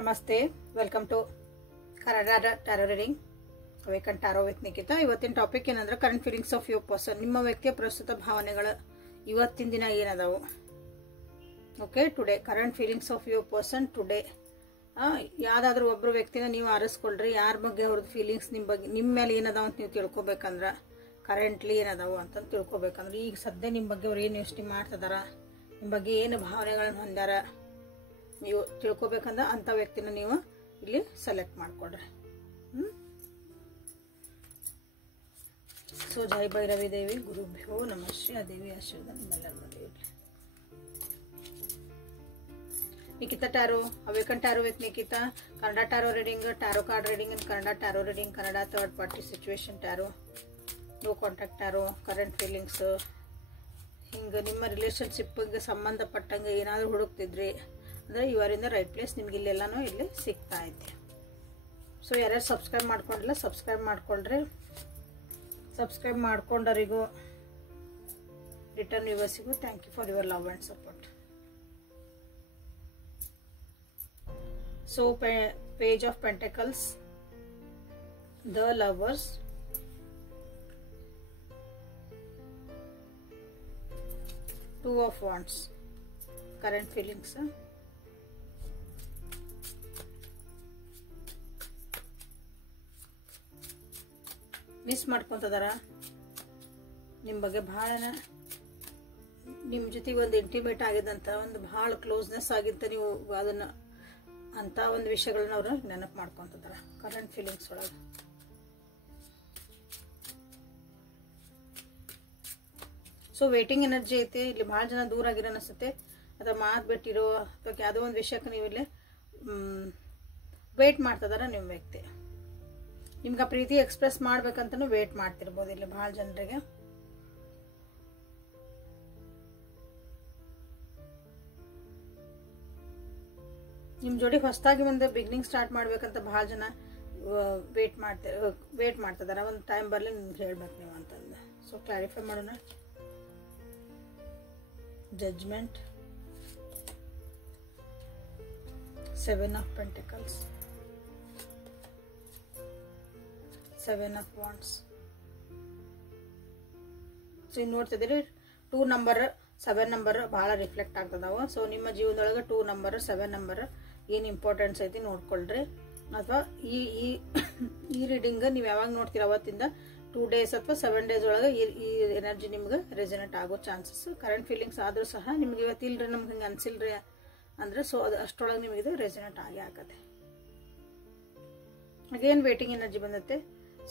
ನಮಸ್ತೆ, welcome to Kannada tarot reading awaken tarot with Nikhita. ಇವತ್ತಿನ topic ಏನಂದ್ರೆ current feelings of your person. ನಿಮ್ಮ ವ್ಯಕ್ತಿಯ ಪ್ರಸ್ತುತ ಭಾವನೆಗಳು ಇವತ್ತಿನ ದಿನ ಏನದಾವು. Okay, today current feelings of your person today. ಯಾವುದಾದ್ರೂ ಒಬ್ಬರು ವ್ಯಕ್ತಿನ ನೀವು ಆರಿಸ್ಕೊಳ್ರಿ, ಯಾರ ಬಗ್ಗೆ ಅವ್ರದ್ದು ಫೀಲಿಂಗ್ಸ್ ನಿಮ್ಮ ಬಗ್ಗೆ ನಿಮ್ಮ ಮೇಲೆ ಏನದಾವ ಅಂತ ನೀವು ತಿಳ್ಕೊಬೇಕಂದ್ರೆ, ಕರೆಂಟ್ಲಿ ಏನದಾವು ಅಂತ ತಿಳ್ಕೊಬೇಕಂದ್ರೆ, ಈಗ ಸದ್ಯ ನಿಮ್ಮ ಬಗ್ಗೆ ಅವ್ರು ಏನು ಯೋಚನೆ ಮಾಡ್ತಿದಾರ, ನಿಮ್ಮ ಬಗ್ಗೆ ಏನು ಭಾವನೆಗಳನ್ನ ಹೊಂದಾರ ನೀವು ತಿಳ್ಕೊಬೇಕಂದ್ರೆ ಅಂಥ ವ್ಯಕ್ತಿನ ನೀವು ಇಲ್ಲಿ ಸೆಲೆಕ್ಟ್ ಮಾಡ್ಕೊಡ್ರಿ. ಸೊ ಜೈ ಭೈರವಿ ದೇವಿ, ಗುರುಭ್ಯೋ ನಮಃ ಶ್ರೀ. ಆ ದೇವಿ ಆಶೀರ್ವಾದ ನಿಮ್ಮೆಲ್ಲರ ಮದುವೆ ಇರಲಿ. Nikhita tarot, awaken tarot with Nikhita, Kannada tarot reading, tarot card reading in Kannada, tarot reading Kannada, third party situation tarot, no contact tarot, current feelings. ಹಿಂಗೆ ನಿಮ್ಮ ರಿಲೇಷನ್ಶಿಪ್ಗೆ ಸಂಬಂಧಪಟ್ಟಂಗೆ ಏನಾದರೂ ಹುಡುಕ್ತಿದ್ರಿ ಅಂದರೆ you are in the right place. ನಿಮ್ಗೆ ಇಲ್ಲೆಲ್ಲನೂ ಇಲ್ಲಿ ಸಿಗ್ತಾ ಐತೆ. ಸೊ ಯಾರ್ಯಾರು ಸಬ್ಸ್ಕ್ರೈಬ್ ಮಾಡ್ಕೊಂಡಿಲ್ಲ ಸಬ್ಸ್ಕ್ರೈಬ್ ಮಾಡ್ಕೊಳ್ರಿ. ಸಬ್ಸ್ಕ್ರೈಬ್ ಮಾಡ್ಕೊಂಡರಿಗೂ ರಿಟರ್ನ್ ವ್ಯೂವರ್ಸಿಗೂ thank you for your love and support. So page of pentacles, the lovers, two of wands, current feelings, miss ಮಾಡ್ಕೊತದಾರ ನಿಮ್ಮ ಬಗ್ಗೆ ಭಾಳ, ನಿಮ್ಮ ಜೊತೆಗೆ ಒಂದು ಇಂಟಿಮೇಟ್ ಆಗಿದ್ದಂಥ ಒಂದು ಭಾಳ ಕ್ಲೋಸ್ನೆಸ್ ಆಗಿದ್ದ ನೀವು ಅದನ್ನು ಅಂಥ ಒಂದು ವಿಷಯಗಳನ್ನ ಅವರು ನೆನಪು ಮಾಡ್ಕೊತದಾರ ಕರೆಂಟ್ ಫೀಲಿಂಗ್ಸ್ ಒಳಗೆ. ಸೊ ವೇಟಿಂಗ್ ಎನರ್ಜಿ ಐತಿ ಇಲ್ಲಿ. ಭಾಳ ಜನ ದೂರ ಆಗಿರೋ ಅನಿಸುತ್ತೆ, ಅಥವಾ ಮಾತು ಬಿಟ್ಟಿರೋ ಅಥವಾ ಯಾವುದೋ ಒಂದು ವಿಷಯಕ್ಕೆ ನೀವು ಇಲ್ಲಿ ವೇಟ್ ಮಾಡ್ತಿದಾರ ನಿಮ್ಮ ವ್ಯಕ್ತಿ. ನಿಮ್ಗೆ ಆ ಪ್ರೀತಿ ಎಕ್ಸ್ಪ್ರೆಸ್ ಮಾಡ್ಬೇಕಂತನೂ ವೇಟ್ ಮಾಡ್ತಿರ್ಬೋದು ಇಲ್ಲಿ ಭಾಳ ಜನರಿಗೆ. ನಿಮ್ಮ ಜೋಡಿ ಹೊಸದಾಗಿ ಒಂದು ಬಿಗಿನಿಂಗ್ ಸ್ಟಾರ್ಟ್ ಮಾಡ್ಬೇಕಂತ ಭಾಳ ಜನ ವೇಟ್ ಮಾಡ್ತಿದಾರ. ಒಂದು ಟೈಮ್ ಬರಲಿ ನಿಮ್ಗೆ ಹೇಳ್ಬೇಕು ನೀವು ಅಂತಂದು. ಸೊ ಕ್ಲಾರಿಫೈ ಮಾಡೋಣ. Judgement, seven of pentacles, seven of wands. So ಇನ್ನು ನೋಡ್ತಿದ್ದೀರಿ 2 ನಂಬರ್ 7 ನಂಬರ್ ಭಾಳ ರಿಫ್ಲೆಕ್ಟ್ ಆಗ್ತದಾವ. ಸೊ ನಿಮ್ಮ ಜೀವನದೊಳಗೆ 2 ನಂಬರ್ 7 ನಂಬರ್ ಏನು ಇಂಪಾರ್ಟೆನ್ಸ್ ಐತಿ ನೋಡ್ಕೊಳ್ರಿ. ಅಥವಾ ಈ ರೀಡಿಂಗ್ ನೀವು ಯಾವಾಗ ನೋಡ್ತೀರ ಅವತ್ತಿಂದ 2 ಡೇಸ್ ಅಥವಾ 7 ಡೇಸ್ ಒಳಗೆ ಈ ಎನರ್ಜಿ ನಿಮ್ಗೆ ರೆಸನೇಟ್ ಆಗೋ ಚಾನ್ಸಸ್. ಕರೆಂಟ್ ಫೀಲಿಂಗ್ಸ್ ಆದರೂ ಸಹ ನಿಮ್ಗೆ ಇವತ್ತಿಲ್ರಿ, ನಮ್ಗೆ ಹಿಂಗೆ ಅನ್ಸಿಲ್ರಿ ಅಂದರೆ ಸೊ ಅದು ಅಷ್ಟರೊಳಗೆ ನಿಮಗೆ ಇದು ರೆಸನೇಟ್ ಆಗೇ ಆಗತ್ತೆ. ಅಗೇನ್ ವೇಟಿಂಗ್ ಎನರ್ಜಿ ಬಂದತ್ತೆ.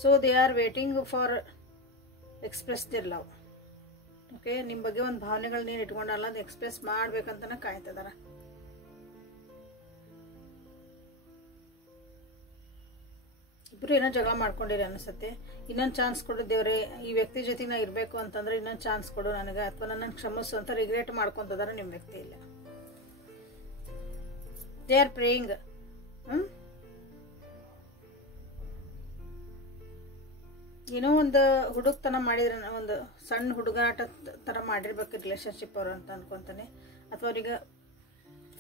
So they are waiting for express their love. Okay, ನಿಮ್ಮ ಬಗ್ಗೆ ಒಂದು ಭಾವನೆಗಳು ನೀನು ಇಟ್ಕೊಂಡಲ್ಲ, ಅದು ಎಕ್ಸ್ಪ್ರೆಸ್ ಮಾಡ್ಬೇಕಂತನ ಕಾಯ್ತಿದಾರ. ಇಬ್ರು ಏನೋ ಜಗಳ ಮಾಡ್ಕೊಂಡಿರಿ ಅನಿಸುತ್ತೆ. ಇನ್ನೊಂದು ಚಾನ್ಸ್ ಕೊಡು ದೇವ್ರೆ, ಈ ವ್ಯಕ್ತಿ ಜೊತೆ ನಾ ಇರಬೇಕು ಅಂತಂದ್ರೆ ಇನ್ನೊಂದು ಚಾನ್ಸ್ ಕೊಡು ನನಗೆ, ಅಥವಾ ನನ್ನ ಕ್ಷಮಿಸು ಅಂತ ರಿಗ್ರೆಟ್ ಮಾಡ್ಕೊಂತದಾರ ನಿಮ್ಮ ವ್ಯಕ್ತಿ ಇಲ್ಲ. They are praying. ಏನೋ ಒಂದು ಹುಡುಗತನ ಮಾಡಿದ್ರೆ, ಒಂದು ಸಣ್ಣ ಹುಡುಗಾಟ ಥರ ಮಾಡಿರ್ಬೇಕು ರಿಲೇಶನ್ಶಿಪ್ ಅವರು ಅಂತ ಅನ್ಕೊಂತಾನೆ. ಅಥವಾ ಅವ್ರಿಗೆ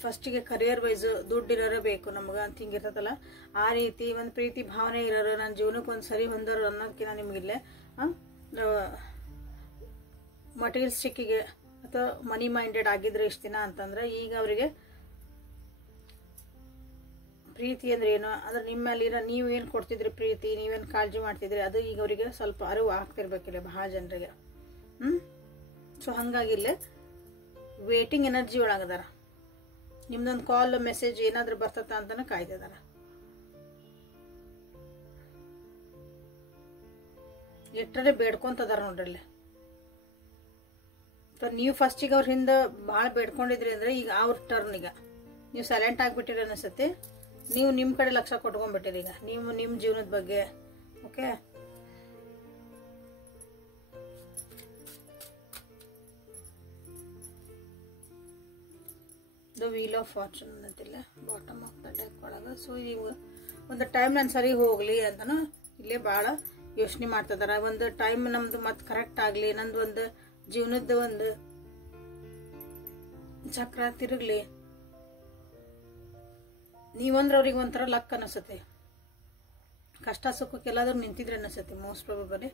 ಫಸ್ಟಿಗೆ ಕರಿಯರ್ ವೈಸ್ ದುಡ್ಡು ಇರೋರೇ ಬೇಕು ನಮ್ಗೆ ಅಂತ ಹಿಂಗಿರ್ತದಲ್ಲ, ಆ ರೀತಿ ಒಂದು ಪ್ರೀತಿ ಭಾವನೆ ಇರೋರು, ನನ್ನ ಜೀವನಕ್ಕೆ ಒಂದು ಸರಿ ಹೊಂದೋರು ಅನ್ನೋದಕ್ಕಿಂತ ನಿಮಗಿಲ್ಲೇ ಮಟೀರಿಯಲ್ಸ್ಟಿಕ್ಕಿಗೆ ಅಥವಾ ಮನಿ ಮೈಂಡೆಡ್ ಆಗಿದ್ರೆ ಇಷ್ಟು ದಿನ ಅಂತಂದ್ರೆ, ಈಗ ಅವರಿಗೆ ಪ್ರೀತಿ ಅಂದ್ರೆ ಏನು ಅಂದ್ರೆ ನಿಮ್ಮ ಮೇಲೆ ನೀವು ಏನು ಕೊಡ್ತಿದ್ರಿ ಪ್ರೀತಿ, ನೀವೇನು ಕಾಳಜಿ ಮಾಡ್ತಿದ್ರಿ, ಅದು ಈಗ ಅವರಿಗೆ ಸ್ವಲ್ಪ ಅರಿವು ಆಗ್ತಿರ್ಬೇಕಿಲ್ಲ ಭಾಳ ಜನರಿಗೆ. ಸೊ ಹಾಗಾಗಿ ಇಲ್ಲೇ ವೇಟಿಂಗ್ ಎನರ್ಜಿ ಒಳಗದಾರ. ನಿಮ್ದೊಂದು ಕಾಲ್ ಮೆಸೇಜ್ ಏನಾದರೂ ಬರ್ತದ ಅಂತಾನೆ ಕಾಯ್ತಿದಾರ. ಲಿಟ್ರಲಿ ಬೇಡ್ಕೊಂತದಾರ ನೋಡ್ರಿ. ನೀವು ಫಸ್ಟಿಗೆ ಅವ್ರ ಹಿಂದೆ ಭಾಳ ಬೇಡ್ಕೊಂಡಿದ್ರಿ ಅಂದ್ರೆ ಈಗ ಅವ್ರ ಟರ್ನ್. ಈಗ ನೀವು ಸೈಲೆಂಟ್ ಆಗಿಬಿಟ್ಟಿರಿ ಅನಿಸುತ್ತೆ, ನೀವು ನಿಮ್ಮ ಕಡೆ ಲಕ್ಷ ಕೊಟ್ಕೊಂಡ್ಬಿಟ್ಟಿರಿ ಈಗ ನೀವು ನಿಮ್ಮ ಜೀವನದ ಬಗ್ಗೆ. Okay, the wheel of fortune ಅನ್ನತಿಲ್ಲ ಬಾಟಮ್ ಆಫ್ ದ ಡೆಕ್ ಒಳಗೆ. ಸೊ ಈಗ ಒಂದು ಟೈಮ್ ನಾನು ಸರಿ ಹೋಗ್ಲಿ ಅಂತನೂ ಇಲ್ಲೇ ಭಾಳ ಯೋಚನೆ ಮಾಡ್ತಿದಾರ. ಒಂದು ಟೈಮ್ ನಮ್ದು ಮತ್ತೆ ಕರೆಕ್ಟ್ ಆಗಲಿ, ನಂದು ಒಂದು ಜೀವನದ ಒಂದು ಚಕ್ರ ತಿರುಗಲಿ, ನೀವಂದ್ರೆ ಅವ್ರಿಗೆ ಒಂಥರ ಲಕ್ ಅನಿಸುತ್ತೆ, ಕಷ್ಟ ಸುಖಕ್ಕೆಲ್ಲಾದ್ರೂ ನಿಂತಿದ್ರೆ ಅನಿಸುತ್ತೆ ಮೋಸ್ಟ್ ಪ್ರಾಬಬಲಿ.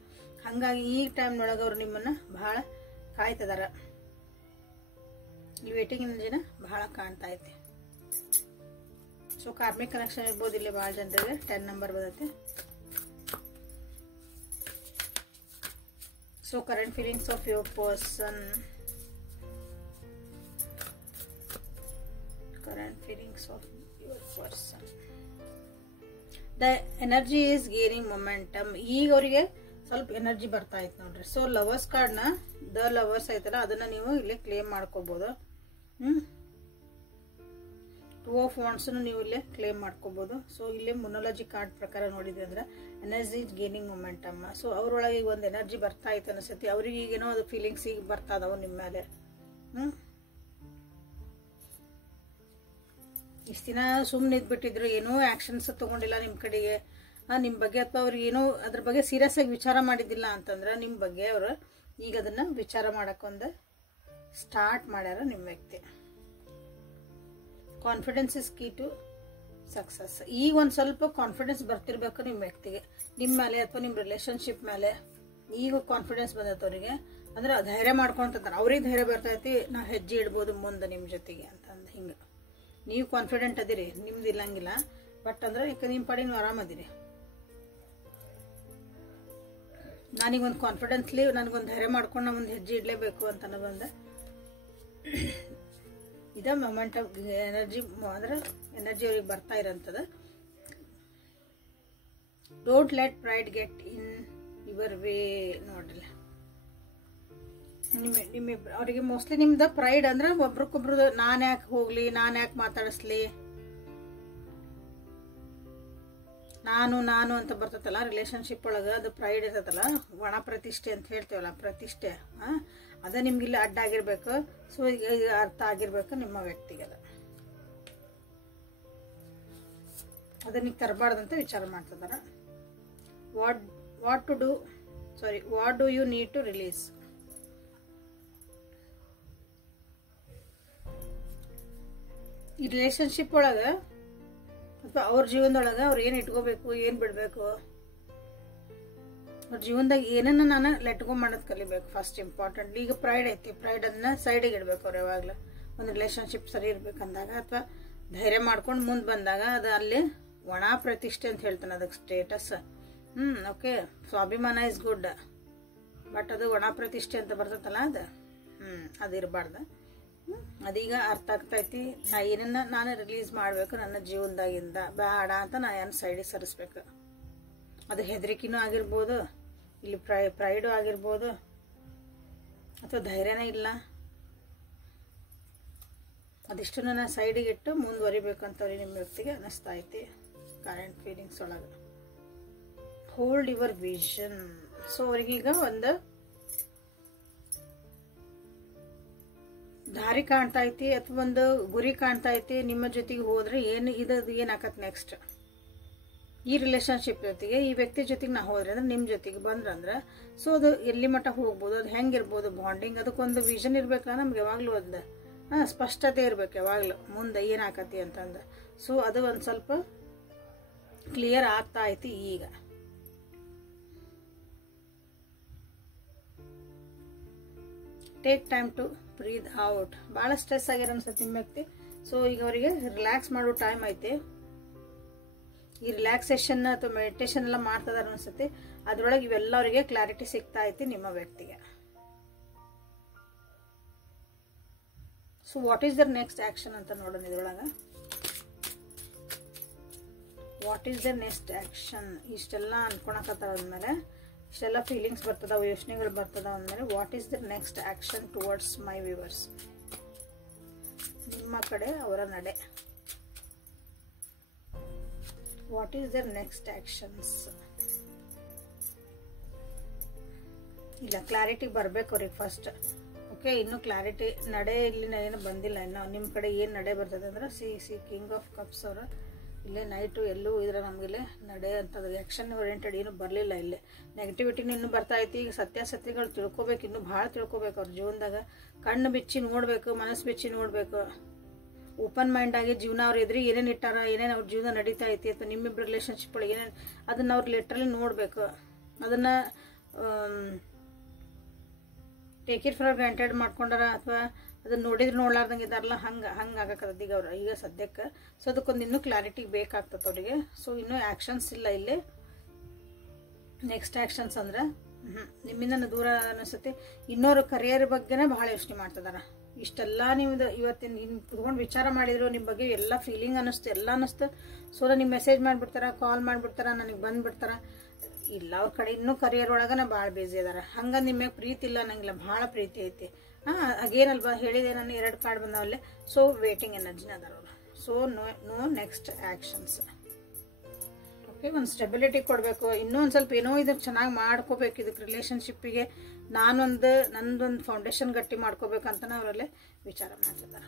ಹಾಗಾಗಿ ಈ ಟೈಮ್ನೊಳಗೆ ಅವ್ರು ನಿಮ್ಮನ್ನು ಭಾಳ ಕಾಯ್ತಿದಾರ. ಈ ವೇಟಿಂಗ್ ಎನರ್ಜಿನ ಭಾಳ ಕಾಣ್ತಾ ಐತಿ. ಸೊ ಕಾರ್ಮಿಕ್ ಕನೆಕ್ಷನ್ ಇರ್ಬೋದು ಇಲ್ಲಿ ಭಾಳ ಜನರಿಗೆ. 10 ನಂಬರ್ ಬರುತ್ತೆ. So current feelings of your person. Current feelings of your person. The energy is gaining momentum. ಈಗ ಅವರಿಗೆ ಸ್ವಲ್ಪ ಎನರ್ಜಿ ಬರ್ತಾ ಇತ್ತು ನೋಡ್ರಿ. ಸೊ ಲವರ್ಸ್ ಕಾರ್ಡ್ನ ದ ಲವರ್ಸ್ ಐತಲ್ಲ ಅದನ್ನ ನೀವು ಇಲ್ಲಿ ಕ್ಲೇಮ್ ಮಾಡ್ಕೋಬಹುದು. 2 ಆಫ್ ವಾಂಡ್ಸ್ ನೀವು ಇಲ್ಲಿ ಕ್ಲೇಮ್ ಮಾಡ್ಕೋಬಹುದು. ಸೊ ಇಲ್ಲಿ ಮೊನೋಲಜಿ ಕಾರ್ಡ್ ಪ್ರಕಾರ ನೋಡಿದ್ವಿ ಅಂದ್ರೆ energy is gaining momentum. So ಅವ್ರೊಳಗೆ ಈಗ ಒಂದು ಎನರ್ಜಿ ಬರ್ತಾ ಇತ್ತು ಅನಿಸುತ್ತೆ. ಅವ್ರಿಗೆ ಈಗೇನೋ ಅದು ಫೀಲಿಂಗ್ಸ್ ಈಗ ಬರ್ತಾ ಇದಾವೆ ನಿಮ್ಮ ಮೇಲೆ. ಇಷ್ಟು ದಿನ ಸುಮ್ಮನೆ ಇದ್ಬಿಟ್ಟಿದ್ರು, ಏನೋ ಆ್ಯಕ್ಷನ್ಸ್ ತೊಗೊಂಡಿಲ್ಲ ನಿಮ್ಮ ಕಡೆಗೆ, ನಿಮ್ಮ ಬಗ್ಗೆ, ಅಥವಾ ಅವ್ರಿಗೆ ಏನೋ ಅದ್ರ ಬಗ್ಗೆ ಸೀರಿಯಸ್ ಆಗಿ ವಿಚಾರ ಮಾಡಿದ್ದಿಲ್ಲ ಅಂತಂದ್ರೆ ನಿಮ್ಮ ಬಗ್ಗೆ ಅವರು ಈಗ ಅದನ್ನು ವಿಚಾರ ಮಾಡೋಕ್ಕೊಂದು ಸ್ಟಾರ್ಟ್ ಮಾಡ್ಯಾರ ನಿಮ್ಮ ವ್ಯಕ್ತಿ. Confidence is key to success. ಈಗ ಒಂದು ಸ್ವಲ್ಪ ಕಾನ್ಫಿಡೆನ್ಸ್ ಬರ್ತಿರ್ಬೇಕು ನಿಮ್ಮ ವ್ಯಕ್ತಿಗೆ, ನಿಮ್ಮ ಮೇಲೆ ಅಥವಾ ನಿಮ್ಮ ರಿಲೇಶನ್ಶಿಪ್ ಮೇಲೆ. ಈಗ ಕಾನ್ಫಿಡೆನ್ಸ್ ಬಂದೈತೆ ಅವರಿಗೆ, ಅಂದ್ರೆ ಧೈರ್ಯ ಮಾಡ್ಕೊಂತಾರೆ. ಅವ್ರಿಗೆ ಧೈರ್ಯ ಬರ್ತೈತಿ, ನಾವು ಹೆಜ್ಜೆ ಇಡ್ಬೋದು ಮುಂದೆ ನಿಮ್ಮ ಜೊತೆಗೆ ಅಂತಂದು. ಹಿಂಗೆ ನೀವು ಕಾನ್ಫಿಡೆಂಟ್ ಅದಿರಿ, ನಿಮ್ದು ಇಲ್ಲಂಗಿಲ್ಲ. ಬಟ್ ಅಂದ್ರೆ ಈಗ ನಿಮ್ಮ ಪಾಡಿ ನೀವು ಆರಾಮದಿರಿ. ನಾನೀಗೊಂದು ಕಾನ್ಫಿಡೆನ್ಸ್ಲಿ ನನಗೊಂದು ಧೈರ್ಯ ಮಾಡ್ಕೊಂಡು ನಾವು ಒಂದು ಹೆಜ್ಜೆ ಇಡಲೇಬೇಕು ಅಂತ ಅನ್ನೋದೊಂದು ಇದ ಮೊಮೆಂಟ್ ಆಫ್ ಎನರ್ಜಿ. ಅಂದ್ರೆ ಎನರ್ಜಿ ಅವ್ರಿಗೆ ಬರ್ತಾ ಇರೋಂಥದ್ದು. Don't let pride get in your way. ನೋಡ್ರಿ ನಿಮ್ಮ ಅವರಿಗೆ ಮೋಸ್ಟ್ಲಿ ನಿಮ್ದು ಪ್ರೈಡ್ ಅಂದ್ರೆ ಒಬ್ರಿಗೊಬ್ರು ನಾನು ಯಾಕೆ ಹೋಗ್ಲಿ, ನಾನು ಯಾಕೆ ಮಾತಾಡಿಸ್ಲಿ, ನಾನು ಅಂತ ಬರ್ತೈತಲ್ಲ ರಿಲೇಶನ್ಶಿಪ್ ಒಳಗೆ, ಅದು ಪ್ರೈಡ್ ಇರ್ತೈತಲ್ಲ, ಒಣ ಪ್ರತಿಷ್ಠೆ ಅಂತ ಹೇಳ್ತೇವಲ್ಲ, ಪ್ರತಿಷ್ಠೆ. ಅದ ನಿಮ್ಗಿಲ್ಲಿ ಅಡ್ಡ ಆಗಿರ್ಬೇಕು. ಸೊ ಈಗ ಅರ್ಥ ಆಗಿರ್ಬೇಕು ನಿಮ್ಮ ವ್ಯಕ್ತಿಗೆ. ಅದನ್ನ ತರಬಾರ್ದಂತ ವಿಚಾರ ಮಾಡ್ತಿದಾರ. What do you need to release. ಈ ರಿಲೇಶನ್ಶಿಪ್ ಒಳಗೆ ಅಥವಾ ಅವ್ರ ಜೀವನದೊಳಗೆ ಅವ್ರು ಏನು ಇಟ್ಕೋಬೇಕು, ಏನು ಬಿಡಬೇಕು, ಅವ್ರ ಜೀವನದಾಗ ಏನನ್ನ ನಾನು ಲೆಟ್ಗೋ ಮಾಡೋದು ಕಲಿಬೇಕು ಫಸ್ಟ್ ಇಂಪಾರ್ಟೆಂಟ್. ಈಗ ಪ್ರೈಡ್ ಐತಿ, ಪ್ರೈಡನ್ನು ಸೈಡಿಗೆ ಇಡಬೇಕು ಅವ್ರು ಯಾವಾಗಲೂ. ಒಂದು ರಿಲೇಶನ್ಶಿಪ್ ಸರಿ ಇರ್ಬೇಕಂದಾಗ ಅಥವಾ ಧೈರ್ಯ ಮಾಡ್ಕೊಂಡು ಮುಂದೆ ಬಂದಾಗ ಅದು ಅಲ್ಲಿ ಒಣ ಪ್ರತಿಷ್ಠೆ ಅಂತ ಹೇಳ್ತಾನೆ ಅದಕ್ಕೆ ಸ್ಟೇಟಸ್. ಓಕೆ. ಸ್ವಾಭಿಮಾನ ಇಸ್ ಗುಡ್, ಬಟ್ ಅದು ಒಣ ಪ್ರತಿಷ್ಠೆ ಅಂತ ಬರ್ತೈತಲ್ಲ ಅದು ಅದು ಇರಬಾರ್ದು. ಅದೀಗ ಅರ್ಥ ಆಗ್ತೈತಿ. ನಾ ಏನನ್ನ ನಾನು ರಿಲೀಸ್ ಮಾಡಬೇಕು ನನ್ನ ಜೀವನದಾಗಿಂದ, ಬೇಡ ಅಂತ ನಾನು ಏನು ಸೈಡಿಗೆ ಸರಿಸ್ಬೇಕು. ಅದು ಹೆದರಿಕೆನೂ ಆಗಿರ್ಬೋದು, ಇಲ್ಲಿ ಪ್ರೈಡು ಆಗಿರ್ಬೋದು, ಅಥವಾ ಧೈರ್ಯನೇ ಇಲ್ಲ, ಅದಿಷ್ಟು ನಾನು ಸೈಡಿಗೆ ಇಟ್ಟು ಮುಂದುವರಿಬೇಕಂತವ್ರಿಗೆ ನಿಮ್ಮ ವ್ಯಕ್ತಿಗೆ ಅನ್ನಿಸ್ತಾ ಐತಿ ಕರೆಂಟ್ ಫೀಲಿಂಗ್ಸ್ ಒಳಗೆ. Hold your vision. ಸೊ ಅವ್ರಿಗೀಗ ಒಂದು ದಾರಿ ಕಾಣ್ತಾ ಐತಿ ಅಥವಾ ಒಂದು ಗುರಿ ಕಾಣ್ತಾ ಐತಿ. ನಿಮ್ಮ ಜೊತೆಗೆ ಹೋದ್ರೆ ಏನು ಏನಾಕತ್ ನೆಕ್ಸ್ಟ್ ಈ ರಿಲೇಶನ್ಶಿಪ್ ಜೊತೆಗೆ, ಈ ವ್ಯಕ್ತಿ ಜೊತೆಗೆ ನಾ ಹೋದ್ರೆ ಅಂದ್ರೆ ನಿಮ್ಮ ಜೊತೆಗೆ ಬಂದ್ರಂದ್ರೆ ಸೊ ಅದು ಎಲ್ಲಿ ಮಟ್ಟ ಹೋಗ್ಬೋದು, ಅದು ಹೆಂಗಿರ್ಬೋದು ಬಾಂಡಿಂಗ್, ಅದಕ್ಕೊಂದು ವಿಷನ್ ಇರ್ಬೇಕಲ್ಲ ನಮ್ಗೆ ಯಾವಾಗಲೂ. ಒಂದು ಸ್ಪಷ್ಟತೆ ಇರ್ಬೇಕು ಯಾವಾಗಲೂ ಮುಂದೆ ಏನಾಕತಿ ಅಂತಂದು. ಸೊ ಅದು ಒಂದು ಸ್ವಲ್ಪ ಕ್ಲಿಯರ್ ಆಗ್ತಾ ಐತಿ ಈಗ. Take time to breathe out. ಭಾಳ ಸ್ಟ್ರೆಸ್ ಆಗ್ಯಾರ ಅನ್ಸುತ್ತೆ ನಿಮ್ಮ ವ್ಯಕ್ತಿ. ಸೊ ಈಗ ಅವರಿಗೆ ರಿಲ್ಯಾಕ್ಸ್ ಮಾಡೋ ಟೈಮ್ ಐತಿ. ಈ ರಿಲ್ಯಾಕ್ಸೇಷನ್ ಅಥವಾ ಮೆಡಿಟೇಷನ್ ಎಲ್ಲ ಮಾಡ್ತಿದಾರೆ ಅನ್ಸುತ್ತೆ. ಅದ್ರೊಳಗೆ ಇವೆಲ್ಲ ಅವರಿಗೆ ಕ್ಲಾರಿಟಿ ಸಿಗ್ತಾ ಐತಿ ನಿಮ್ಮ ವ್ಯಕ್ತಿಗೆ. So what is their next action ಅಂತ ನೋಡೋಣ ಇದ್ರೊಳಗೆ. What is their next action. ಇಷ್ಟೆಲ್ಲ ಅನ್ಕೊಳಕತ್ತಾರ ಅಂದಮೇಲೆ, ಇಷ್ಟೆಲ್ಲ ಫೀಲಿಂಗ್ಸ್ ಬರ್ತದಾವ, ಯೋಚನೆಗಳು ಬರ್ತದಾವ ಅಂದಮೇಲೆ, what is the next action towards my viewers. ನಿಮ್ಮ ಕಡೆ ಅವರ ನಡೆ. What is their next actions. ಇಲ್ಲ, ಕ್ಲಾರಿಟಿ ಬರ್ಬೇಕು ಅವ್ರಿಗೆ ಫಸ್ಟ್. ಓಕೆ, ಇನ್ನು ಕ್ಲಾರಿಟಿ ನಡೆ ಇಲ್ಲಿ ಏನು ಬಂದಿಲ್ಲ ಇನ್ನು. ನಿಮ್ಮ ಕಡೆ ಏನು ನಡೆ ಬರ್ತದೆ ಅಂದ್ರೆ ಸಿ ಕಿಂಗ್ ಆಫ್ ಕಪ್ಸ್ ಅವರ ಇಲ್ಲೇ ನೈಟು ಎಲ್ಲೂ ಇದ್ರೆ ನಮಗಿಲ್ಲೇ ನಡೆ ಅಂತದ್ದು ಆ್ಯಕ್ಷನ್ ಓರಿಯೆಂಟೆಡ್ ಏನೂ ಬರಲಿಲ್ಲ. ಇಲ್ಲಿ ನೆಗೆಟಿವಿಟಿನ ಇನ್ನೂ ಬರ್ತಾ ಐತಿ. ಈಗ ಸತ್ಯಾಸತ್ಯಗಳು ತಿಳ್ಕೊಬೇಕು, ಇನ್ನೂ ಭಾಳ ತಿಳ್ಕೊಬೇಕು ಅವ್ರ ಜೀವನದಾಗ. ಕಣ್ಣು ಬಿಚ್ಚಿ ನೋಡಬೇಕು, ಮನಸ್ಸು ಬಿಚ್ಚಿ ನೋಡಬೇಕು. ಓಪನ್ ಮೈಂಡ್ ಆಗಿ ಜೀವನ ಅವ್ರು ಎದುರು ಏನೇನು ಇಟ್ಟಾರ, ಏನೇನು ಅವ್ರ ಜೀವನ ನಡೀತಾ ಐತಿ ಅಥವಾ ನಿಮ್ಮಿಬ್ಬರ ರಿಲೇಷನ್ಶಿಪ್ ಒಳಗೆ ಏನೇನು ಅದನ್ನು ಅವ್ರು ಲಿಟ್ರಲಿ ನೋಡಬೇಕು. ಅದನ್ನು ಟೇಕ್ ಇಟ್ ಫಾರ್ ಗ್ರಾಂಟೆಡ್ ಮಾಡ್ಕೊಂಡಾರ ಅಥವಾ ಅದನ್ನ ನೋಡಿದ್ರೆ ನೋಡ್ಲಾರ್ದಂಗೆ ಇದಾರಲ್ಲ, ಹಂಗೆ ಆಗಕ್ಕದ ಈಗ ಅವ್ರು ಈಗ ಸದ್ಯಕ್ಕೆ. ಸೊ ಅದಕ್ಕೊಂದು ಇನ್ನೂ ಕ್ಲಾರಿಟಿ ಬೇಕಾಗ್ತದೆ ಅವರಿಗೆ. ಸೊ ಇನ್ನೂ ಆ್ಯಕ್ಷನ್ಸ್ ಇಲ್ಲ ಇಲ್ಲಿ. ನೆಕ್ಸ್ಟ್ ಆ್ಯಕ್ಷನ್ಸ್ ಅಂದ್ರೆ ನಿಮ್ಮಿಂದ ದೂರ ಅನಿಸುತ್ತೆ. ಇನ್ನೋರು ಕರಿಯರ್ ಬಗ್ಗೆನೇ ಭಾಳ ಯೋಚನೆ ಮಾಡ್ತಿದಾರ. ಇಷ್ಟೆಲ್ಲ ನಿಮ್ದು ಇವತ್ತಿನ ಕುತ್ಕೊಂಡು ವಿಚಾರ ಮಾಡಿದ್ರು, ನಿಮ್ಮ ಬಗ್ಗೆ ಎಲ್ಲ ಫೀಲಿಂಗ್ ಅನ್ನಿಸ್ತು, ಎಲ್ಲ ಅನ್ನಿಸ್ತು. ಸೊ ನಿಮ್ಮ ಮೆಸೇಜ್ ಮಾಡಿಬಿಡ್ತಾರ, ಕಾಲ್ ಮಾಡಿಬಿಡ್ತಾರ, ನನಗೆ ಬಂದುಬಿಡ್ತಾರ. ಇಲ್ಲ ಅವ್ರ ಕಡೆ ಇನ್ನೂ ಕರಿಯರ್ ಒಳಗನ ಭಾಳ ಬ್ಯುಸಿ ಅದಾರ. ಹಂಗೆ ನಿಮಗೆ ಪ್ರೀತಿ ಇಲ್ಲ ನಂಗಿಲ್ಲ, ಭಾಳ ಪ್ರೀತಿ ಐತಿ. ಅಗೇನಲ್ವಾ ಹೇಳಿದೆ ನಾನು, 2 ಕಾರ್ಡ್ ಬಂದವಲ್ಲೇ. ಸೊ ವೇಟಿಂಗ್ ಎನರ್ಜಿನ ಅದಾರ ಅವರು. So no next actions. Okay, ಒಂದು ಸ್ಟೆಬಿಲಿಟಿ ಕೊಡಬೇಕು. ಇನ್ನೂ ಒಂದು ಸ್ವಲ್ಪ ಏನೋ ಇದಕ್ಕೆ ಚೆನ್ನಾಗಿ ಮಾಡ್ಕೋಬೇಕು. ಇದಕ್ಕೆ ರಿಲೇಷನ್ಶಿಪ್ಪಿಗೆ ನಂದೊಂದು ಫೌಂಡೇಶನ್ ಗಟ್ಟಿ ಮಾಡ್ಕೋಬೇಕಂತ ಅವರಲ್ಲೇ ವಿಚಾರ ಮಾಡ್ತಿದ್ದಾರೆ.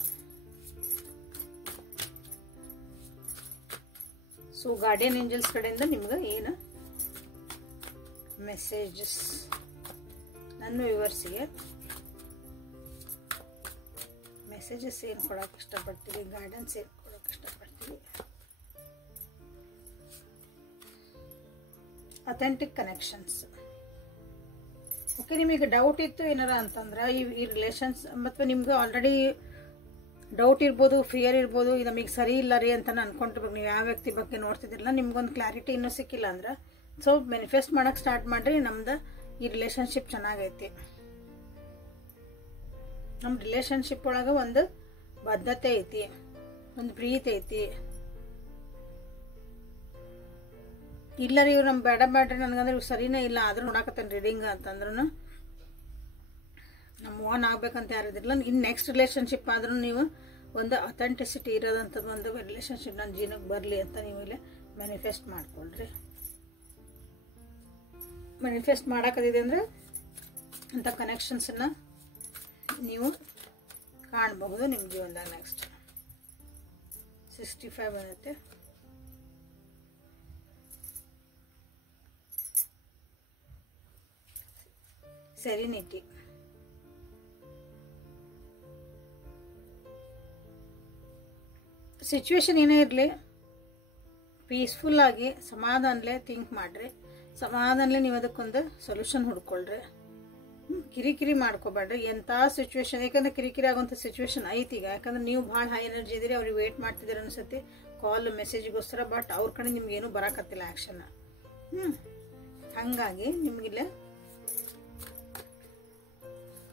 ಸೊ ಗಾರ್ಡಿಯನ್ ಏಂಜಲ್ಸ್ ಕಡೆಯಿಂದ ನಿಮ್ಗೆ ಏನು ಮೆಸೇಜಸ್, ನನ್ನ ವ್ಯೂವರ್ಸಿಗೆ ಮೆಸೇಜಸ್ ಏನು ಕೊಡೋಕೆ ಇಷ್ಟಪಡ್ತೀವಿ, ಗೈಡೆನ್ಸ್ ಏನು ಕೊಡೋಕೆ ಇಷ್ಟಪಡ್ತೀವಿ. Authentic connections. ಓಕೆ, ನಿಮಗೆ ಡೌಟ್ ಇತ್ತು ಏನಾರ ಅಂತಂದ್ರೆ ಈ ರಿಲೇಷನ್ಸ್ ಮತ್ತು ನಿಮ್ಗೆ ಆಲ್ರೆಡಿ ಡೌಟ್ ಇರ್ಬೋದು, ಫಿಯರ್ ಇರ್ಬೋದು, ಇದು ನಮಗೆ ಸರಿ ಇಲ್ಲ ರೀ ಅಂತ ಅನ್ಕೊಂಡಿರ್ಬೇಕು. ನೀವು ಯಾವ ವ್ಯಕ್ತಿ ಬಗ್ಗೆ ನೋಡ್ತಿದ್ದಿರಲ್ಲ, ನಿಮ್ಗೊಂದು ಕ್ಲಾರಿಟಿ ಇನ್ನೂ ಸಿಕ್ಕಿಲ್ಲ ಅಂದ್ರೆ ಸೊ ಮ್ಯಾನಿಫೆಸ್ಟ್ ಮಾಡೋಕೆ ಸ್ಟಾರ್ಟ್ ಮಾಡಿರಿ. ನಮ್ದು ಈ ರಿಲೇಷನ್ಶಿಪ್ ಚೆನ್ನಾಗೈತಿ, ನಮ್ಮ ರಿಲೇಷನ್ಶಿಪ್ ಒಳಗೆ ಒಂದು ಬದ್ಧತೆ ಐತಿ, ಒಂದು ಪ್ರೀತಿ ಐತಿ. ಇಲ್ಲ ರೀ ಇವ್ರು ನಮ್ಗೆ ಬೇಡ್ರಿ ನನಗಂದ್ರೆ ಇವ್ರು ಸರಿನೇ ಇಲ್ಲ, ಆದ್ರೂ ನೋಡಾಕತ್ತೇನೆ ರೀಡಿಂಗ್ ಅಂತಂದ್ರೂ ನಮ್ಮ ಓನ್ ಆಗ್ಬೇಕಂತ ಯಾರಿದಿರಲ್ಲ. ಇನ್ನು ನೆಕ್ಸ್ಟ್ ರಿಲೇಷನ್ಶಿಪ್ ಆದ್ರೂ ನೀವು ಒಂದು ಅಥೆಂಟಿಸಿಟಿ ಇರೋದಂಥದ್ದು ಒಂದು ರಿಲೇಷನ್ಶಿಪ್ ನನ್ನ ಜೀವನಕ್ಕೆ ಬರಲಿ ಅಂತ ನೀವು ಇಲ್ಲಿ ಮ್ಯಾನಿಫೆಸ್ಟ್ ಮಾಡ್ಕೊಳ್ರಿ. ಮ್ಯಾನಿಫೆಸ್ಟ್ ಮಾಡೋಕ್ಕದಿದೆ ಅಂದರೆ ಅಂಥ ಕನೆಕ್ಷನ್ಸನ್ನು ನೀವು ಕಾಣಬಹುದು ನಿಮ್ಮ ಜೀವನದಾಗ. ನೆಕ್ಸ್ಟ್ 65 ಬರುತ್ತೆ. ಸೆರಿನಿಟಿ. ಸಿಚುವೇಶನ್ ಏನೇ ಇರಲಿ ಪೀಸ್ಫುಲ್ ಆಗಿ ಸಮಾಧಾನಲೇ ಥಿಂಕ್ ಮಾಡಿರಿ. ಸಮಾಧಾನಲೇ ನೀವು ಅದಕ್ಕೊಂದು ಸೊಲ್ಯೂಷನ್ ಹುಡ್ಕೊಳ್ರಿ. ಕಿರಿಕಿರಿ ಮಾಡ್ಕೋಬೇಡ್ರಿ ಎಂಥ ಸಿಚುವೇಶನ್. ಯಾಕಂದ್ರೆ ಕಿರಿಕಿರಿ ಆಗೋಂಥ ಸಿಚುವೇಶನ್ ಐತಿ ಈಗ. ಯಾಕಂದ್ರೆ ನೀವು ಭಾಳ ಹೈ ಎನರ್ಜಿ ಇದ್ದೀರಿ, ಅವ್ರಿಗೆ ವೇಟ್ ಮಾಡ್ತಿದ್ದೀರ ಅನ್ಸತಿ ಕಾಲ್ ಮೆಸೇಜ್ಗೋಸ್ಕರ. ಬಟ್ ಅವ್ರ ಕಡೆ ನಿಮ್ಗೇನು ಬರೋಕತ್ತಿಲ್ಲ ಆ್ಯಕ್ಷನ್. ಹಾಗಾಗಿ ನಿಮಗಿಲ್ಲ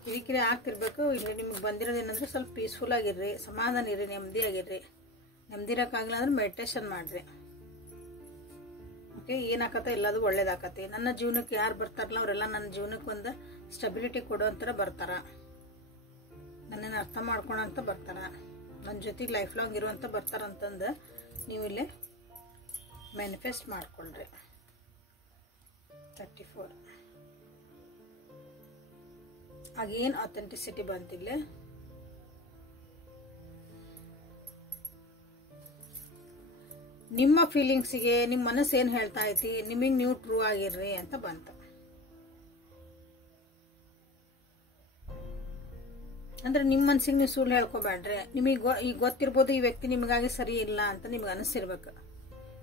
ಕಿರಿಕಿರಿ ಆಗ್ತಿರ್ಬೇಕು. ಇಲ್ಲಿ ನಿಮ್ಗೆ ಬಂದಿರೋದೇನಂದ್ರೆ ಸ್ವಲ್ಪ ಪೀಸ್ಫುಲ್ ಆಗಿರ್ರಿ, ಸಮಾಧಾನ ಇರ್ರಿ, ನೆಮ್ಮದಿಯಾಗಿರ್ರಿ. ನೆಮ್ಮದಿರೋಕ್ಕಾಗಲ್ಲ ಅಂದ್ರೆ ಮೆಡಿಟೇಷನ್ ಮಾಡಿರಿ. ಓಕೆ, ಏನಾಕತ್ತ ಎಲ್ಲದು ಒಳ್ಳೇದಾಕತಿ. ನನ್ನ ಜೀವನಕ್ಕೆ ಯಾರು ಬರ್ತಾರಲ್ಲ ಅವರೆಲ್ಲ ನನ್ನ ಜೀವನಕ್ಕೆ ಒಂದು ಸ್ಟೆಬಿಲಿಟಿ ಕೊಡೋಂಥರ ಬರ್ತಾರ, ನನ್ನನ್ನು ಅರ್ಥ ಮಾಡ್ಕೊಳಂತ ಬರ್ತಾರ, ನನ್ನ ಜೊತೆಗೆ ಲೈಫ್ ಲಾಂಗ್ ಇರುವಂಥ ಬರ್ತಾರಂತಂದು ನೀವು ಇಲ್ಲೇ ಮ್ಯಾನಿಫೆಸ್ಟ್ ಮಾಡ್ಕೊಳ್ರಿ. 34 ಅಗೇನ್ ಅಥೆಂಟಿಸಿಟಿ ಬಂತಿಲ್ಲ. ನಿಮ್ಮ ಫೀಲಿಂಗ್ಸಿಗೆ ನಿಮ್ಮ ಮನಸ್ಸು ಏನು ಹೇಳ್ತಾ ಐತಿ, ನಿಮಗೆ ನೀವು ಟ್ರೂ ಆಗಿರ್ರಿ ಅಂತ ಬಂತು. ಅಂದ್ರೆ ನಿಮ್ಮ ಮನಸ್ಸಿಗೆ ನೀವು ಸುಳ್ಳು ಹೇಳ್ಕೊಬೇಡ್ರಿ. ನಿಮಗೆ ಈಗ ಗೊತ್ತಿರ್ಬೋದು ಈ ವ್ಯಕ್ತಿ ನಿಮಗಾಗಿ ಸರಿ ಇಲ್ಲ ಅಂತ ನಿಮ್ಗೆ ಅನಿಸಿರ್ಬೇಕು.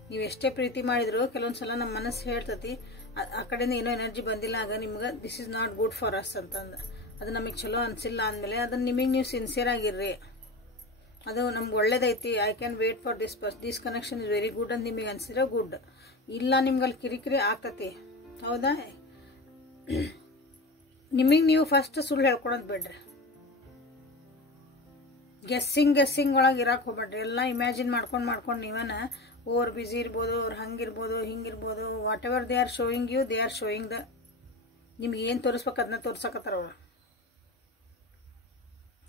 ನೀವು ಎಷ್ಟೇ ಪ್ರೀತಿ ಮಾಡಿದ್ರು ಕೆಲವೊಂದ್ಸಲ ನಮ್ಮ ಮನಸ್ಸು ಹೇಳ್ತತಿ ಆ ಕಡೆಯಿಂದ ಏನೋ ಎನರ್ಜಿ ಬಂದಿಲ್ಲ, ಆಗ ನಿಮ್ಗೆ this is not good for us ಅಂತಂದು ಅದು ನಮಗೆ ಚಲೋ ಅನಿಸಿಲ್ಲ ಅಂದಮೇಲೆ ಅದನ್ನು ನಿಮಗೆ ನೀವು ಸಿನ್ಸಿಯರ್ ಆಗಿರ್ರಿ. ಅದು ನಮ್ಗೆ ಒಳ್ಳೇದೈತಿ, I can wait for this connection is very good ಅಂತ ನಿಮಗೆ ಅನಿಸಿದ್ರೆ ಗುಡ್. ಇಲ್ಲ ನಿಮ್ಗೆ ಅಲ್ಲಿ ಕಿರಿಕಿರಿ ಆಗ್ತತಿ, ಹೌದಾ? ನಿಮಗೆ ನೀವು ಫಸ್ಟ್ ಸುಳ್ಳು ಹೇಳ್ಕೊಳೋದು ಬೇಡ್ರಿ. ಗೆಸ್ಸಿಂಗ್ ಒಳಗೆ ಇರಕ್ಕೆ ಹೋಗ್ಬೇಡ್ರಿ. ಎಲ್ಲ ಇಮ್ಯಾಜಿನ್ ಮಾಡ್ಕೊಂಡು ನೀವನ್ನ ಓವರ್ ಬ್ಯುಸಿ ಇರ್ಬೋದು, ಅವ್ರು ಹಂಗಿರ್ಬೋದು ಹಿಂಗಿರ್ಬೋದು, whatever they are showing you, they are showing the ನಿಮ್ಗೆ ಏನು ತೋರಿಸ್ಬೇಕು ಅದನ್ನ ತೋರ್ಸಕತ್ತಾರ ಅವ್ರು.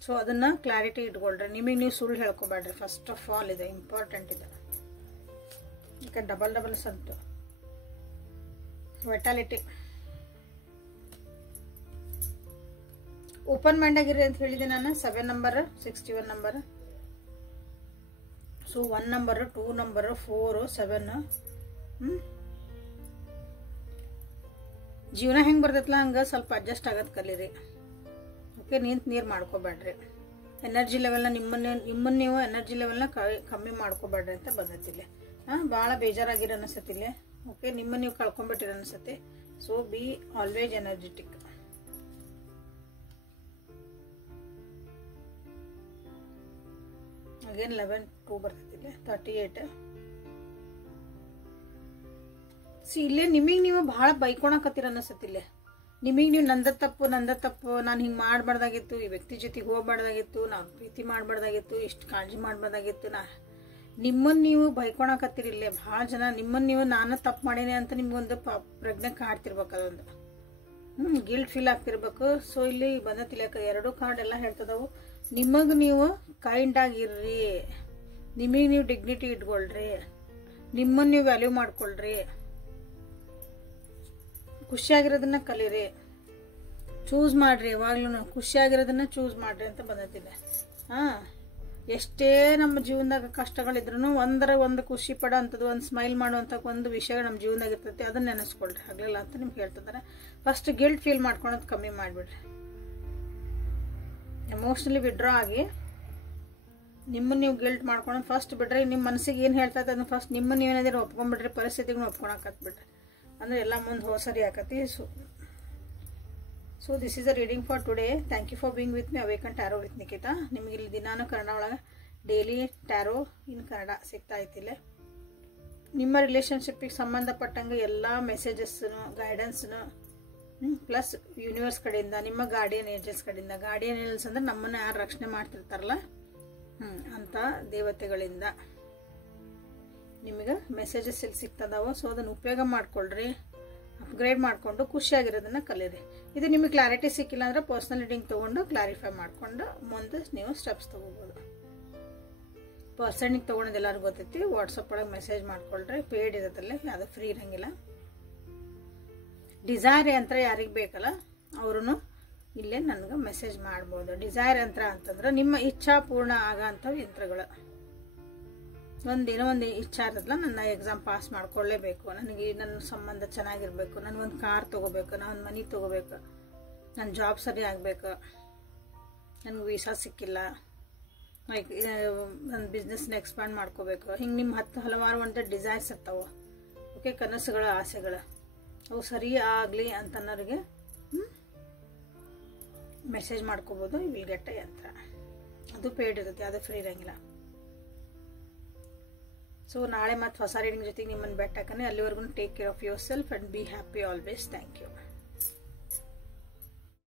ಸೊ ಅದನ್ನು ಕ್ಲಾರಿಟಿ ಇಟ್ಕೊಳ್ರಿ. ನಿಮಗೆ ನೀವು ಸುಳ್ಳು ಹೇಳ್ಕೊಬೇಡ್ರಿ. ಫಸ್ಟ್ ಆಫ್ ಆಲ್ ಇದೆ ಇಂಪಾರ್ಟೆಂಟ್ ಇದೆ. ಈಗ ಡಬಲ್ ಸಂತು ವೈಟಾಲಿಟಿ. ಓಪನ್ ಮೈಂಡ್ ಆಗಿರಿ ಅಂತ ಹೇಳಿದೆ ನಾನು. 7 number, 61 number. So 1 number, 2 number, 4, 7. ಜೀವನ ಹೆಂಗೆ ಬರ್ತೈತಲ್ಲ ಹಂಗೆ ಸ್ವಲ್ಪ ಅಡ್ಜಸ್ಟ್ ಆಗೋದು ಕಲೀರಿ. ಓಕೆ, ನೀರು ಮಾಡ್ಕೋಬೇಡ್ರಿ. ಎನರ್ಜಿ ಲೆವೆಲ್ನ ನಿಮ್ಮನ್ನು ನೀವು ಎನರ್ಜಿ ಲೆವೆಲ್ನ ಕಮ್ಮಿ ಮಾಡ್ಕೋಬೇಡ್ರಿ ಅಂತ ಬಂದತಿಲ್ಲ. ಭಾಳ ಬೇಜಾರಾಗಿರೋ ಅನಿಸತ್ತಿಲ್ಲ. ಓಕೆ, ನಿಮ್ಮನ್ನು ನೀವು ಕಳ್ಕೊಂಡ್ಬಿಟ್ಟಿರೋ ಅನಿಸತ್ತೆ. So B always energetic. Again 11-2 ಬರ್ತೈತಿಲ್ಲ, 38. ಇಲ್ಲೇ ನಿಮಗೆ ನೀವು ಭಾಳ ಬೈಕೊಳಕತ್ತೀರ ಅನಿಸತ್ತಿಲ್ಲ. ನಿಮಗೆ ನೀವು ನಂದ ತಪ್ಪು ನಾನು ಹಿಂಗೆ ಮಾಡಬಾರ್ದಾಗಿತ್ತು, ಈ ವ್ಯಕ್ತಿ ಜೊತೆಗೆ ಹೋಗ್ಬಾರ್ದಾಗಿತ್ತು, ನಾನು ಪ್ರೀತಿ ಮಾಡಬಾರ್ದಾಗಿತ್ತು, ಇಷ್ಟು ಕಾಳಜಿ ಮಾಡಬಾರ್ದಾಗಿತ್ತು. ನಿಮ್ಮನ್ನು ನೀವು ಬೈಕೊಳಕತ್ತೀರಿ. ಇಲ್ಲೇ ಭಾಳ ಜನ ನಿಮ್ಮನ್ನು ನೀವು ನಾನು ತಪ್ಪು ಮಾಡೀನಿ ಅಂತ ನಿಮ್ಗೊಂದು ಪ್ರಜ್ಞೆ ಕಾಡ್ತಿರ್ಬೇಕು, ಅದೊಂದು ಗಿಲ್ಟ್ ಫೀಲ್ ಆಗ್ತಿರ್ಬೇಕು. ಸೊ ಇಲ್ಲಿ ಬಂದತಿಲ್ಲ, 2 ಕಾರ್ಡ್ ಎಲ್ಲ ಹೇಳ್ತದವು. ನಿಮಗೆ ನೀವು ಕೈಂಡ್ ಆಗಿರ್ರಿ, ನಿಮಗೆ ನೀವು ಡಿಗ್ನಿಟಿ ಇಟ್ಕೊಳ್ರಿ, ನಿಮ್ಮನ್ನು ನೀವು ವ್ಯಾಲ್ಯೂ ಮಾಡ್ಕೊಳ್ರಿ, ಖುಷಿಯಾಗಿರೋದನ್ನ ಕಲೀರಿ, ಚೂಸ್ ಮಾಡ್ರಿ. ಯಾವಾಗ್ಲೂ ಖುಷಿಯಾಗಿರೋದನ್ನ ಚೂಸ್ ಮಾಡ್ರಿ ಅಂತ ಬಂದತಿಲ್ಲ. ಎಷ್ಟೇ ನಮ್ಮ ಜೀವನದಾಗ ಕಷ್ಟಗಳಿದ್ರು ಒಂದು ಖುಷಿ ಪಡೋ ಅಂಥದ್ದು, ಒಂದು ಸ್ಮೈಲ್ ಮಾಡುವಂಥ ಒಂದು ವಿಷಯ ನಮ್ಮ ಜೀವನದಾಗ ಇರ್ತೈತಿ, ಅದನ್ನ ನೆನೆಸ್ಕೊಳ್ರಿ. ಆಗಲಿಲ್ಲ ಅಂತ ನಿಮ್ಗೆ ಹೇಳ್ತಿದ್ದಾರೆ. ಫಸ್ಟ್ ಗಿಲ್ಟ್ ಫೀಲ್ ಮಾಡ್ಕೊಳೋದು ಕಮ್ಮಿ ಮಾಡಿಬಿಡ್ರಿ. ಎಮೋಷ್ನಲಿ ವಿಡ್ರಾ ಆಗಿ ನಿಮ್ಮನ್ನು ನೀವು ಗಿಲ್ಟ್ ಮಾಡ್ಕೊಳೋದು ಫಸ್ಟ್ ಬಿಡ್ರಿ. ನಿಮ್ಮ ಮನಸ್ಸಿಗೆ ಏನು ಹೇಳ್ತೈತೆ ಅದನ್ನ ಫಸ್ಟ್ ನಿಮ್ಮನ್ನು ನೀವೇನಾದ್ರೂ ಒಪ್ಕೊಂಡ್ಬಿಡ್ರಿ, ಪರಿಸ್ಥಿತಿಗೂ ಒಪ್ಕೊಳಕತ್ಬಿಡ್ರಿ. ಅಂದ್ರೆ ಎಲ್ಲ ಮುಂದೆ ಸರಿ ಆಕತಿ. So this is a reading for today. Thank you for being with me. Awaken tarot with Nikhita. ನಿಮಗೆ ಇಲ್ಲಿ ದಿನಾನು ಕನ್ನಡ ಒಳಗೆ ಡೈಲಿ ಟ್ಯಾರೋ ಇನ್ ಕನ್ನಡ ಸಿಗ್ತಾ ಐತಿಲ್ಲ. ನಿಮ್ಮ ರಿಲೇಷನ್ಶಿಪ್ಪಿಗೆ ಸಂಬಂಧಪಟ್ಟಂಗೆ ಎಲ್ಲ ಮೆಸೇಜಸ್ನು ಗೈಡೆನ್ಸ್ನು ಪ್ಲಸ್ ಯೂನಿವರ್ಸ್ ಕಡೆಯಿಂದ, ನಿಮ್ಮ ಗಾರ್ಡಿಯನ್ ಏಂಜಲ್ಸ್ ಕಡೆಯಿಂದ. ಗಾರ್ಡಿಯನ್ ಏಂಜಲ್ಸ್ ಅಂದ್ರೆ ನಮ್ಮನ್ನು ಯಾರು ರಕ್ಷಣೆ ಮಾಡ್ತಿರ್ತಾರಲ್ಲ ಅಂತ ದೇವತೆಗಳಿಂದ ನಿಮಗೆ ಮೆಸೇಜಸ್ ಇಲ್ಲಿ ಸಿಗ್ತದಾವ. ಸೊ ಅದನ್ನು ಉಪಯೋಗ ಮಾಡ್ಕೊಳ್ರಿ, ಅಪ್ಗ್ರೇಡ್ ಮಾಡಿಕೊಂಡು ಖುಷಿಯಾಗಿರೋದನ್ನ ಕಲೀರಿ. ಇದು ನಿಮಗೆ ಕ್ಲಾರಿಟಿ ಸಿಕ್ಕಿಲ್ಲ ಅಂದ್ರೆ ಪರ್ಸ್ನಲ್ ರೀಡಿಂಗ್ ತೊಗೊಂಡು ಕ್ಲಾರಿಫೈ ಮಾಡಿಕೊಂಡು ಮುಂದೆ ನೀವು ಸ್ಟೆಪ್ಸ್ ತೊಗೋಬೋದು. ಪರ್ಸನಿಗೆ ತೊಗೊಳೋದು ಎಲ್ಲರಿಗೂ ಗೊತ್ತೈತಿ. ವಾಟ್ಸಪ್ ಒಳಗೆ ಮೆಸೇಜ್ ಮಾಡ್ಕೊಳ್ರಿ. ಪೇಯ್ಡ್ ಇರತ್ತಲ್ಲ, ಅದು ಫ್ರೀ ಇರಂಗಿಲ್ಲ. ಡಿಸೈರ್ ಯಂತ್ರ ಯಾರಿಗೆ ಬೇಕಲ್ಲ ಅವರು ಇಲ್ಲೇ ನನಗೆ ಮೆಸೇಜ್ ಮಾಡ್ಬೋದು. ಡಿಸೈರ್ ಯಂತ್ರ ಅಂತಂದ್ರೆ ನಿಮ್ಮ ಇಚ್ಛಾ ಪೂರ್ಣ ಆಗೋಂಥ ಯಂತ್ರಗಳು. ಒಂದೇನೋ ಒಂದು ಇಚ್ಛಾ ಇರ್ತದಲ್ಲ, ನನ್ನ ಎಕ್ಸಾಮ್ ಪಾಸ್ ಮಾಡ್ಕೊಳ್ಳೇಬೇಕು, ನನಗೆ ನನ್ನ ಸಂಬಂಧ ಚೆನ್ನಾಗಿರ್ಬೇಕು, ನನಗೊಂದು ಕಾರ್ ತೊಗೋಬೇಕು, ನಾನೊಂದು ಮನೆ ತೊಗೋಬೇಕು, ನನ್ನ ಜಾಬ್ ಸರಿ ಆಗಬೇಕು, ನನಗೆ ವೀಸಾ ಸಿಕ್ಕಿಲ್ಲ, ಲೈಕ್ ನನ್ನ ಬಿಸ್ನೆಸ್ನ ಎಕ್ಸ್ಪ್ಯಾಂಡ್ ಮಾಡ್ಕೋಬೇಕು. ಹಿಂಗೆ ನಿಮ್ಮ ಹಲವಾರು ಒಂದು ಡಿಸೈರ್ಸ್ ಇರ್ತಾವೆ. ಓಕೆ, ಕನಸುಗಳ ಆಸೆಗಳು ಅವು ಸರಿ ಆಗಲಿ ಅಂತನ್ನೋರಿಗೆ ಮೆಸೇಜ್ ಮಾಡ್ಕೋಬೋದು. ವಿಲ್ ಗೆಟ್ ಅ ಯಂತ್ರ. ಅದು ಪೇಯ್ಡ್ ಇರುತ್ತೆ, ಅದು ಫ್ರೀ ಇರೋಂಗಿಲ್ಲ. ಸೊ ನಾಳೆ ಮತ್ತೆ ಹೊಸ ರೀಡಿಂಗ್ ಜೊತೆಗೆ ನಿಮ್ಮನ್ನು ಬೆಟ್ಟಾಕನೆ. ಅಲ್ಲಿವರೆಗೂ take care of yourself and be happy always. Thank you.